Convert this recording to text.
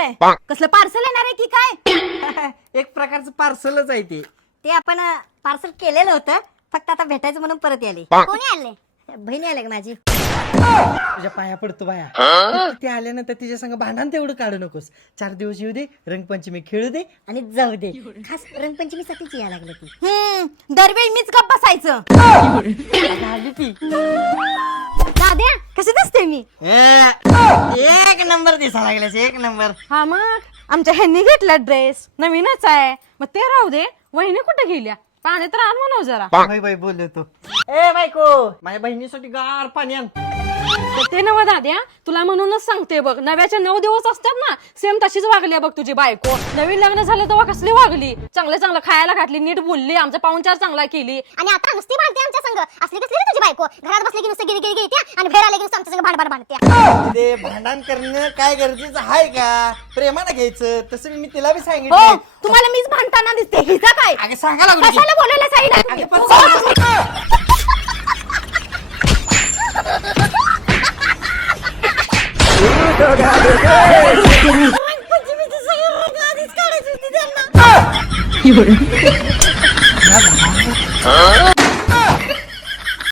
आलंय? कसलं पार्सल येणार आहे की काय? एक प्रकारचं पार्सलच आहे ते आपण पार्सल केलेलं होतं, फक्त आता भेटायचं म्हणून परत आले. कोणी आले? बहिणी आल्या का माझी? तुझ्या पाया पडतो बाया. ते आल्यानंतर तिच्या संग भांडण तेवढं काढू नकोस. 4 दिवस येऊ दे, रंगपंचमी खेळू दे. आणि जाऊ दे, खास रंगपंचमीसाठीच यायला लागलं ती. दरवेळी मीच गप्प बसायचं. झाली ती दाद्या कशी दिसते मी? एक नंबर दिसा लागल्यास, एक नंबर. हा मग आमच्या ह्यांनी घेतला ड्रेस, नवीनच आहे. मग ते राहू दे, वहिनी कुठे गेल्या? पाणी तर आण म्हणू जरा. बाई बोलतो. ए बायको, माझ्या बहिणीसाठी गार पाणी आण. ते नव दाद्या, तुला म्हणूनच सांगते बघ, नव्याचे 9 दिवस असतात ना, सेम तशीच वागली बघ तुझी बायको. नवीन लग्न झालं तेव्हा कसली वागली, चांगलं खायला घातली, नीट बोलली, आमचा पाहुणचार चांगला केली. आणि आता नुसती भांडते आमच्या संग. असली कसली रे तुझी बायको? घरात बसली की नुसतं गिरी गिरी गिरते आणि बाहेर आले की नुसतं आमच्या संग भांड भांडते. ते भांडण करणं काय गरजेचं आहे का? प्रेमानं घ्यायचं. तसं मी तिला बी हो, सांगितलं. तुम्हाला मीच भांडताना दिसते, हिचा काय? अगं सांगा लागलो की. कशाला बोलायला सांगितलं तुम्ही? अगं, पण आधीच काढायची होती त्यांना.